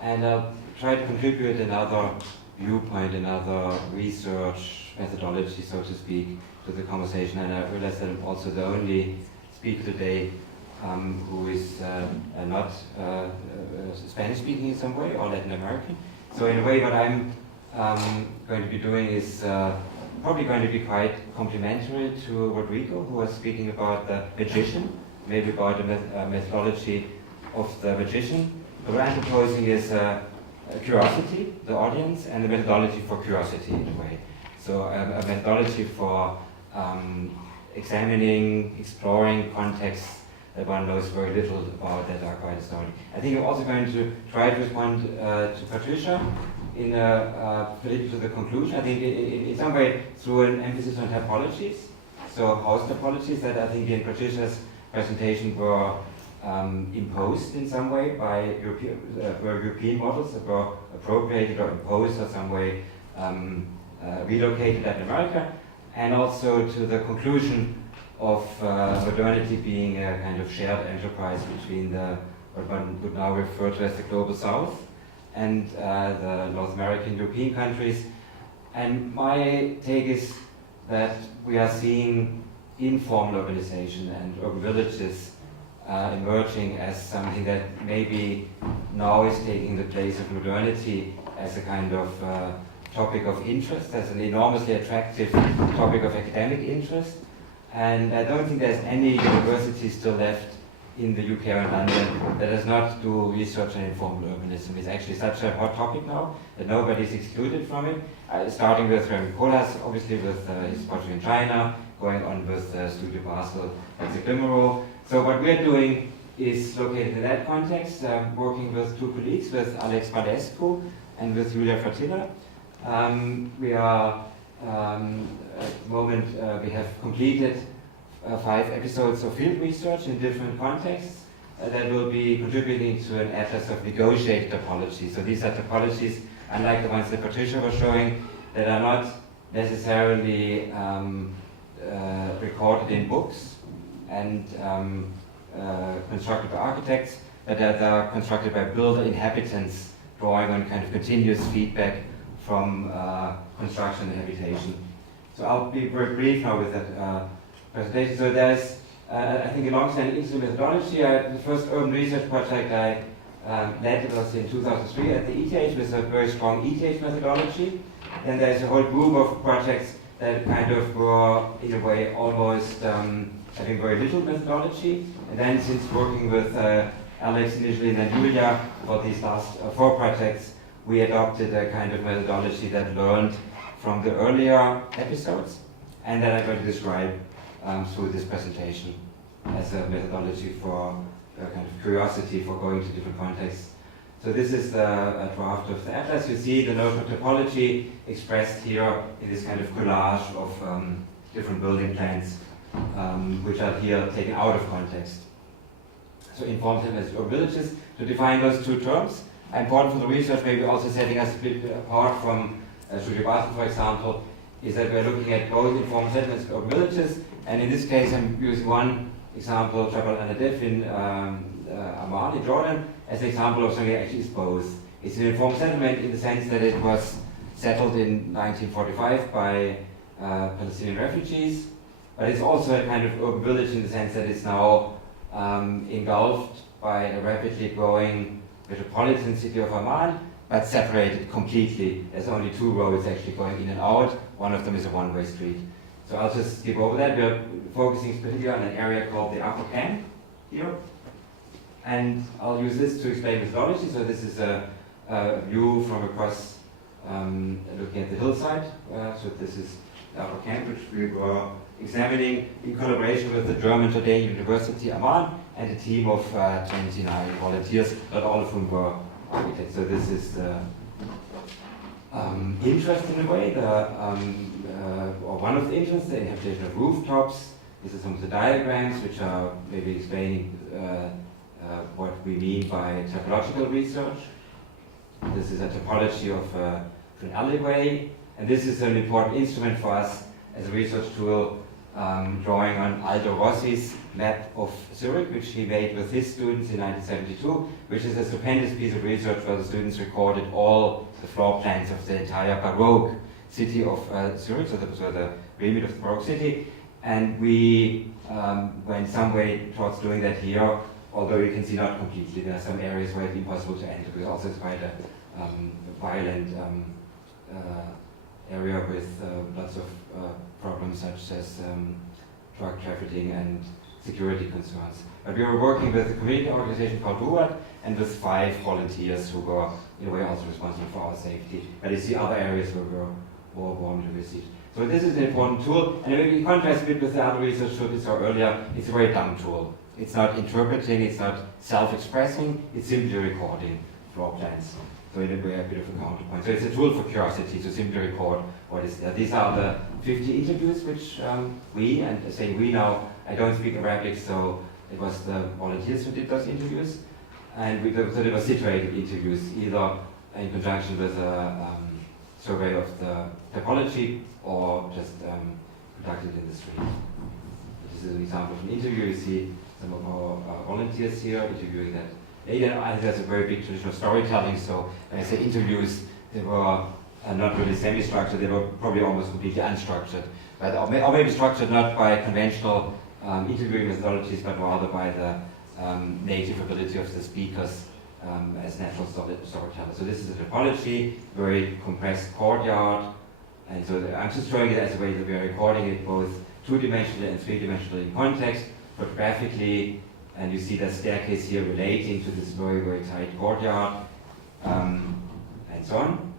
and I'll try to contribute another viewpoint, another research methodology, so to speak, to the conversation. And I realize that I'm also the only speaker today who is not Spanish speaking in some way, or Latin American. So in a way, what I'm going to be doing is probably going to be quite complementary to Rodrigo, who was speaking about the magician, maybe about the methodology of the magician. But what I'm proposing is curiosity, the audience, and the methodology for curiosity in a way. So a methodology for examining, exploring contexts that one knows very little about, that are quite astounding. I think I'm also going to try to respond to Patricia in to the conclusion. I think in some way through an emphasis on typologies. So house typologies that I think in Patricia's presentation were imposed in some way by European models that were appropriated or imposed or some way relocated Latin America, and also to the conclusion of modernity being a kind of shared enterprise between what one would now refer to as the global south and the North American European countries. And my take is that we are seeing informal urbanization and urban villages emerging as something that maybe now is taking the place of modernity as a kind of topic of interest, as an enormously attractive topic of academic interest. And I don't think there's any university still left in the UK or London that does not do research on informal urbanism. It's actually such a hot topic now that nobody's excluded from it. Starting with Remy Koolhaas, obviously with his project in China, going on with Studio Basel and Ziglimero. So what we're doing is located in that context, working with two colleagues, with Alex Badescu and with Julia Fertilla. We are, at the moment, we have completed 5 episodes of field research in different contexts that will be contributing to an atlas of negotiated topologies. So these are topologies, unlike the ones that Patricia was showing, that are not necessarily recorded in books and constructed by architects, but that are constructed by builder inhabitants, drawing on kind of continuous feedback from construction and habitation. So I'll be very brief now with that presentation. So there's, I think, a long-standing interesting methodology. The first urban research project I led was in 2003 at the ETH, with a very strong ETH methodology. Then there's a whole group of projects that kind of were, in a way, almost having very little methodology. And then since working with Alex initially and then Julia for these last 4 projects, we adopted a kind of methodology that learned from the earlier episodes, and that I'm going to describe through this presentation as a methodology for kind of curiosity for going to different contexts. So this is a draft of the atlas. You see the notion of topology expressed here in this kind of collage of different building plans, which are here taken out of context. So informative as urban villages, to define those 2 terms. Important for the research, maybe also setting us a bit apart from Studio Basel, for example, is that we're looking at both informal settlements and urban villages. And in this case, I'm using one example, Jabal al-Nadef in Amman, in Jordan, as an example of something that actually is both. It's an informal settlement in the sense that it was settled in 1945 by Palestinian refugees, but it's also a kind of urban village in the sense that it's now engulfed by a rapidly growing metropolitan city of Amman, but separated completely. There's only 2 roads actually going in and out. One of them is a one-way street. So I'll just skip over that. We're focusing particularly on an area called the Upper Camp here. And I'll use this to explain methodology. So this is a view from across, looking at the hillside. So this is the Upper Camp, which we were examining in collaboration with the German Today University Amman and a team of 29 volunteers, not all of whom were architects. So this is the interest in a way, or one of the interests, the inhabitation of rooftops. This is some of the diagrams which are maybe explaining what we mean by typological research. This is a topology of an alleyway, and this is an important instrument for us as a research tool drawing on Aldo Rossi's map of Zurich, which he made with his students in 1972, which is a stupendous piece of research where the students recorded all the floor plans of the entire Baroque city of Zurich, so the remit of the Baroque city. And we went some way towards doing that here, although you can see not completely. There are some areas where it's impossible to enter, because also it's quite a violent area with lots of problems such as drug trafficking and security concerns. But we were working with a community organization called Ruad and with 5 volunteers who were in a way also responsible for our safety. But you see other areas where we were more warm to visit. So this is an important tool, and in contrast a bit with the other research we saw earlier, it's a very dumb tool. It's not interpreting, it's not self-expressing, it's simply recording floor plans. So in a way, a bit of a counterpoint. So it's a tool for curiosity to simply record what is there. These are the 50 interviews which we, and saying we now, I don't speak Arabic, so it was the volunteers who did those interviews. And so they were situated interviews, either in conjunction with a survey of the typology or just conducted in the street. This is an example of an interview. You see some of our volunteers here interviewing that. I think that's a very big tradition of storytelling. So when I say interviews, they were not really semi-structured, they were probably almost completely unstructured. But, or maybe structured not by conventional interviewing methodologies, but rather by the native ability of the speakers as natural storytellers. So this is a typology, very compressed courtyard. And so I'm just showing it as a way that we are recording it both two-dimensionally and three-dimensionally in context, photographically. And you see the staircase here relating to this very, very tight courtyard, and so on.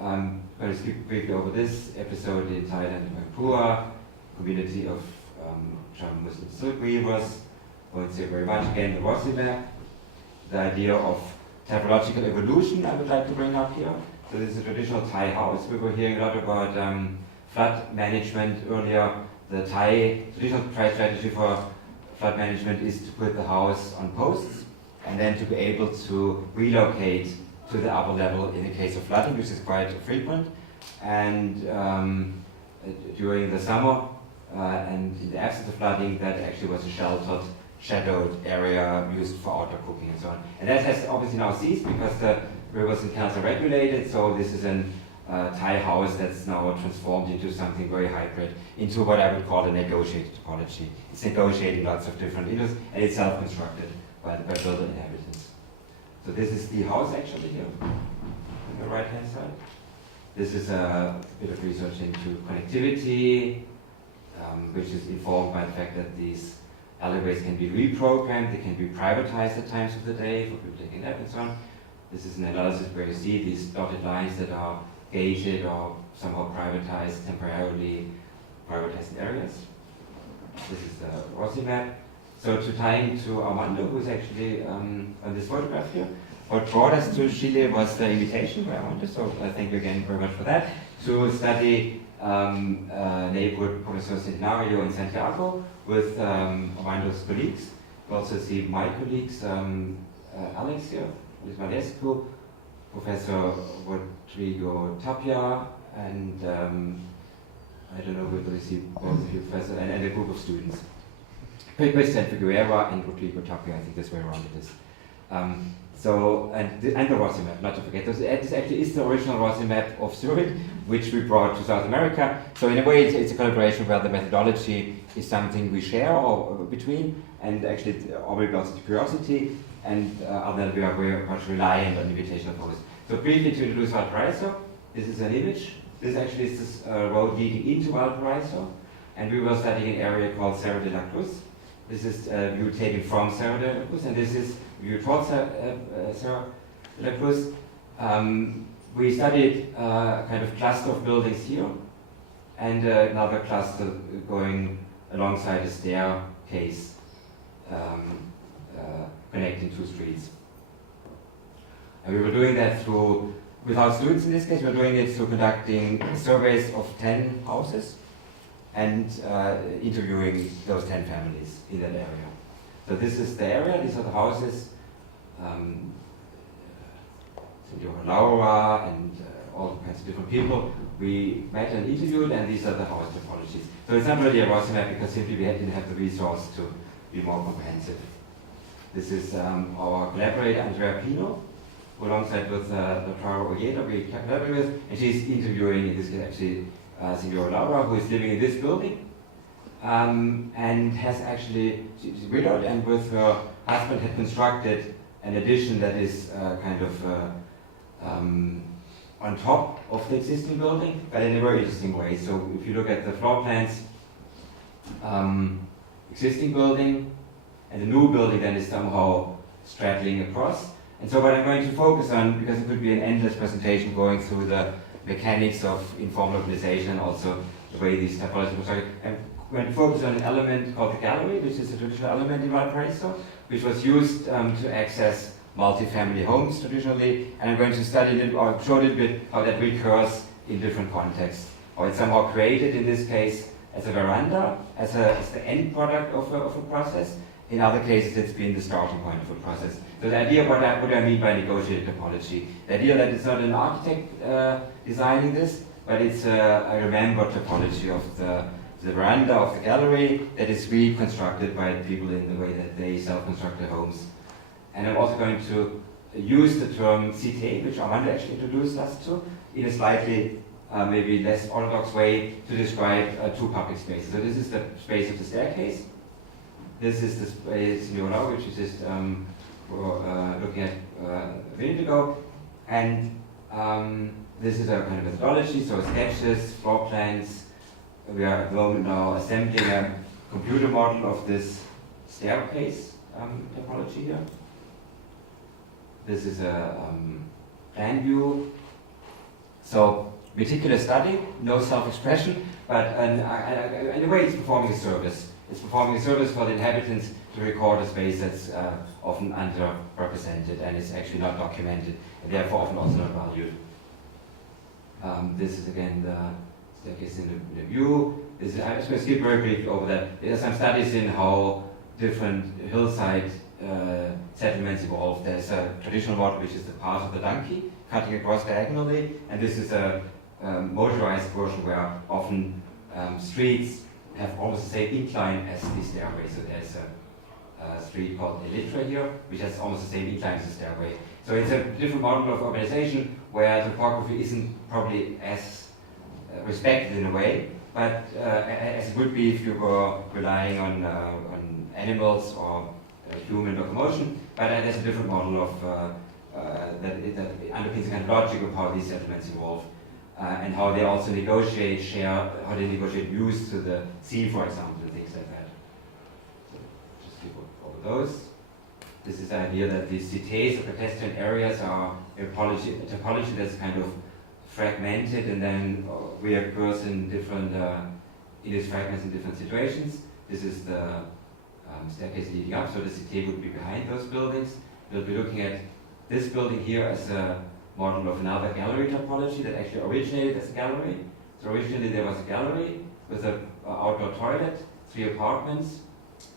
I'm going to skip briefly over this episode in Thailand and Papua, community of German Muslim silk weavers. Won't say very much. Again, the Rossi map. The idea of typological evolution I would like to bring up here. So this is a traditional Thai house. We were hearing a lot about flood management earlier. The traditional Thai strategy for flood management is to put the house on posts and then to be able to relocate to the upper level in the case of flooding, which is quite frequent. And during the summer and in the absence of flooding, that actually was a sheltered, shadowed area used for outdoor cooking and so on. And that has obviously now ceased because the rivers and canals are regulated, so this is a Thai house that's now transformed into something very hybrid, into what I would call a negotiated topology. It's negotiating lots of different interests, and it's self-constructed by builder inhabitants. So this is the house actually here, on the right-hand side. This is a bit of research into connectivity, which is informed by the fact that these alleyways can be reprogrammed, they can be privatized at times of the day for people taking nap and so on. This is an analysis where you see these dotted lines that are gated or somehow privatized, temporarily privatized areas. This is the Rossi map. So to tie into Armando, who's actually on this photograph here, what brought us to Chile was the invitation by Armando, so thank you again very much for that, to study neighborhood Professor Centenario in Santiago with Armando's colleagues. You also see my colleagues, Alex here, Luis Malescu, Professor Rodrigo Tapia, and I don't know whether you see both of you, Professor, and a group of students. Christian Figueroa and Rodrigo Tapia, I think this way around it is. And the Rossi map, not to forget. This actually is the original Rossi map of Zurich, which we brought to South America. So in a way, it's a collaboration where the methodology is something we share or between, and actually or maybe also curiosity, and other than we are very much reliant on invitation of hosts. So briefly to introduce Valparaiso, this is an image. This actually is this road leading into Valparaiso, and we were studying an area called Cerro de la Cruz. This is view taken from Cerro de la Cruz, and this is view towards Cerro de la Cruz. We studied a kind of cluster of buildings here, and another cluster going alongside a staircase connecting two streets. And we were doing that through, without students in this case, we were doing it through conducting surveys of 10 houses and interviewing those 10 families in that area. So this is the area, these are the houses, Senora Laura and all kinds of different people. We met and interviewed, and these are the house topologies. So it's not really a Rossi map because simply we didn't have the resource to be more comprehensive. This is our collaborator, Andrea Pino, who alongside with Laura Ojeda we collaborate with, and she's interviewing, in this case actually, Signora Laura, who is living in this building, and has actually, she's widowed, and with her husband had constructed an addition that is kind of on top of the existing building, but in a very interesting way. So if you look at the floor plans, existing building, and the new building then is somehow straddling across. And so what I'm going to focus on, because it could be an endless presentation going through the mechanics of informal urbanization and also the way these typologies were started, I'm going to focus on an element called the gallery, which is a traditional element in Valparaiso, which was used to access multifamily homes traditionally, and I'm going to study it or show a little bit how that recurs in different contexts. Or it's somehow created in this case as a veranda, as the end product of a process. In other cases, it's been the starting point of a process. So the idea, what I mean by negotiated topology, the idea that it's not an architect designing this, but it's a remembered topology of the veranda, of the gallery, that is reconstructed by people in the way that they self-construct their homes. And I'm also going to use the term cité, which Armando actually introduced us to, in a slightly maybe less orthodox way to describe two public spaces. So this is the space of the staircase. This is the space in Euro, which is just looking at a minute ago. And this is a kind of methodology, so sketches, floor plans. We are at the moment now assembling a computer model of this staircase topology here. This is a plan view. So meticulous study, no self-expression, but in a way it's performing a service. It's performing a service for the inhabitants to record a space that's often underrepresented and is actually not documented, and therefore often also not valued. This is again the staircase in the view. I'm just going to skip very briefly over that. There are some studies in how different hillside settlements evolve. There's a traditional model which is the path of the donkey, cutting across diagonally, and this is a motorized version where often streets have almost the same incline as the stairway. So there's a street called Elytra here, which has almost the same incline as the stairway. So it's a different model of urbanization where topography isn't probably as respected in a way, but as it would be if you were relying on animals or human locomotion, but there's a different model of that underpins the kind of logic of how these settlements evolve. And how they also negotiate, how they negotiate views to the sea, for example, and things like that. So just skip over those. This is the idea that the cités or pedestrian areas are a topology that's kind of fragmented and then reoccurs in different, in its fragments in different situations. This is the staircase leading up, so the cité would be behind those buildings. We'll be looking at this building here as a model of another gallery topology that actually originated as a gallery. So originally there was a gallery with an outdoor toilet, 3 apartments,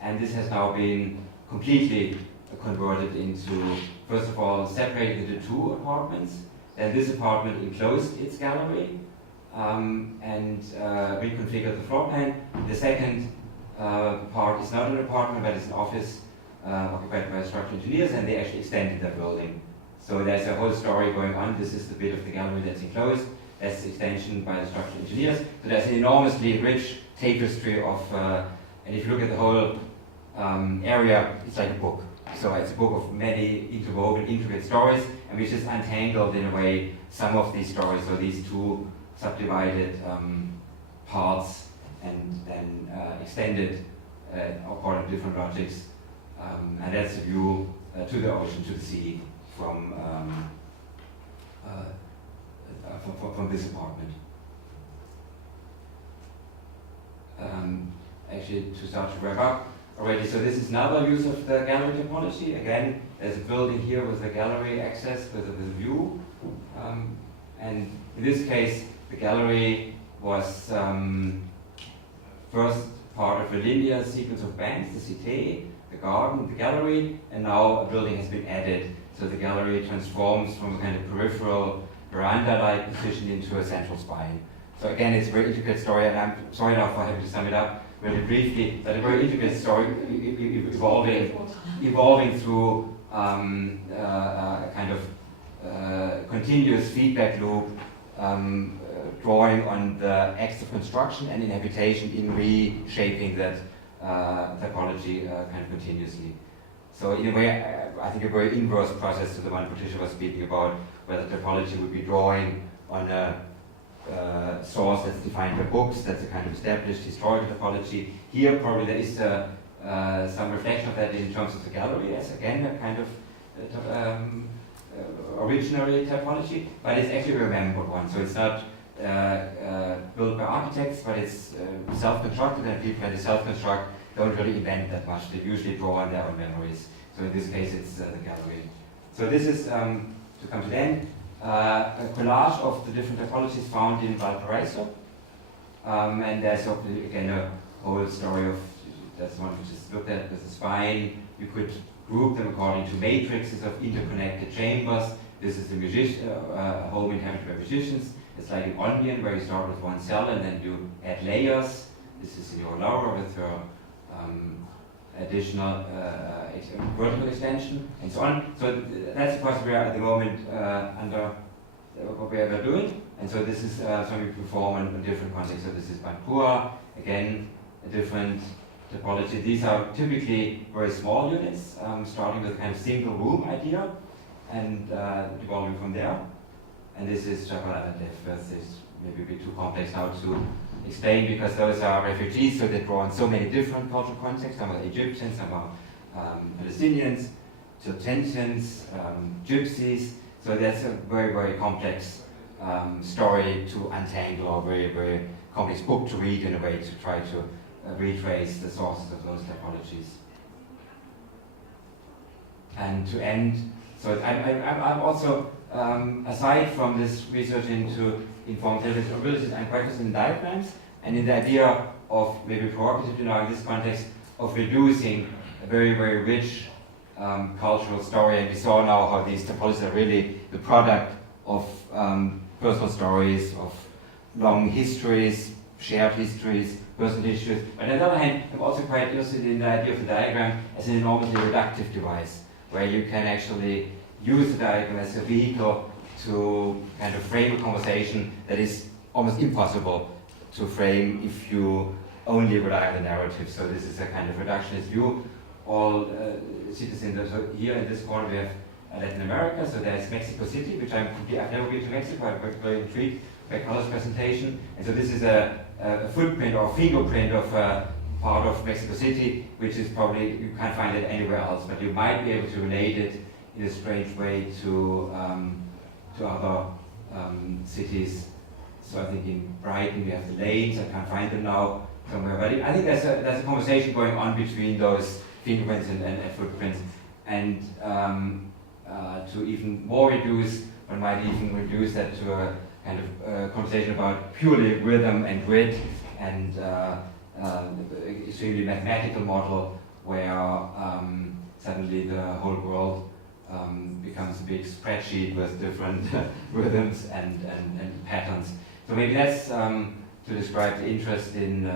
and this has now been completely converted into, first of all, separated into 2 apartments. Then this apartment enclosed its gallery and reconfigured the floor plan. The second part is not an apartment, but it's an office occupied by structural engineers, and they actually extended the building. So there's a whole story going on. This is the bit of the gallery that's enclosed. That's the extension by the structural engineers. So there's an enormously rich tapestry of, and if you look at the whole area, it's like a book. So it's a book of many interwoven, intricate stories, and we just untangled in a way some of these stories. So these 2 subdivided parts and then extended according to different logics. And that's the view to the ocean, to the sea, from this apartment. Actually, to start to wrap up already, so this is another use of the gallery topology. Again, there's a building here with a gallery access with a view. And in this case, the gallery was first part of a linear sequence of bands, the cité, the garden, the gallery, and now a building has been added. So the gallery transforms from a kind of peripheral veranda-like position into a central spine. So again, it's a very intricate story, and I'm sorry now for having to sum it up really briefly, but a very intricate story evolving through a kind of continuous feedback loop, drawing on the acts of construction and inhabitation in reshaping that typology kind of continuously. So in a way, I think a very inverse process to the one Patricia was speaking about, where the typology would be drawing on a source that's defined by books, that's a kind of established historical typology. Here probably there is some reflection of that in terms of the gallery as again a kind of originary typology, but it's actually a remembered one. So it's not built by architects, but it's self-constructed, and people when they self-construct don't really invent that much. They usually draw on their own memories. So in this case it's the gallery. So this is, to come to the end, a collage of the different typologies found in Valparaiso. And there's again a whole story of, that's one which is looked at with the spine. You could group them according to matrices of interconnected chambers. This is a home inhabited by musicians. It's like an onion where you start with one cell and then you add layers. This is your Laura with her additional vertical extension and so on. So that's of course we are at the moment under what we are doing. And so this is something we perform in different contexts. So this is Bankura, again a different typology. These are typically very small units, starting with a kind of single room idea and evolving from there. And this is Chaparral This is maybe a bit too complex now to explain because those are refugees, so they draw on so many different cultural contexts. Some are Egyptians, some are Palestinians, Circassians, Gypsies. So that's a very, very complex story to untangle, or very, very complex book to read in a way to try to retrace the sources of those typologies. And to end, so I'm also, aside from this research into informed abilities, I'm quite interested in diagrams and in the idea of maybe provocative in this context of reducing a very, very rich cultural story. And we saw now how these typologies are really the product of personal stories, of long histories, shared histories, personal histories. But on the other hand, I'm also quite interested in the idea of the diagram as an enormously reductive device, where you can actually use the diagram as a vehicle to kind of frame a conversation that is almost impossible to frame if you only rely on the narrative. So this is a kind of reductionist view. All citizens, so here in this corner we have Latin America, so there's Mexico City, which I've never been to Mexico, I'm very intrigued by Carlos' presentation. And so this is a footprint or fingerprint of a part of Mexico City, which is probably, you can't find it anywhere else, but you might be able to relate it in a strange way to other cities. So I think in Brighton we have the lanes, I can't find them now somewhere, but I think there's a conversation going on between those fingerprints and footprints. And to even more reduce, one might even reduce that to a kind of conversation about purely rhythm and grid and extremely mathematical model where suddenly the whole world becomes a big spreadsheet with different rhythms and patterns. So maybe that's to describe the interest in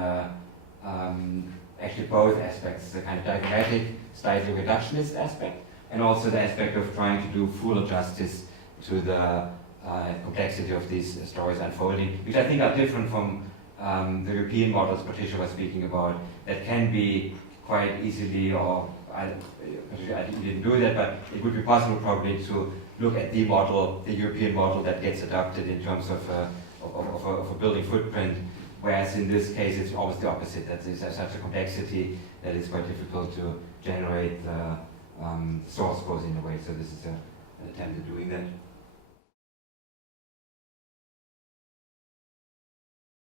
actually both aspects, the kind of diagrammatic, slightly reductionist aspect, and also the aspect of trying to do fuller justice to the complexity of these stories unfolding, which I think are different from the European models Patricia was speaking about, that can be quite easily, or I didn't do that, but it would be possible probably to look at the model, the European model that gets adopted in terms of a building footprint, whereas in this case it's almost the opposite, that there's such a complexity that it's quite difficult to generate the source codes in a way, so this is an attempt at doing that.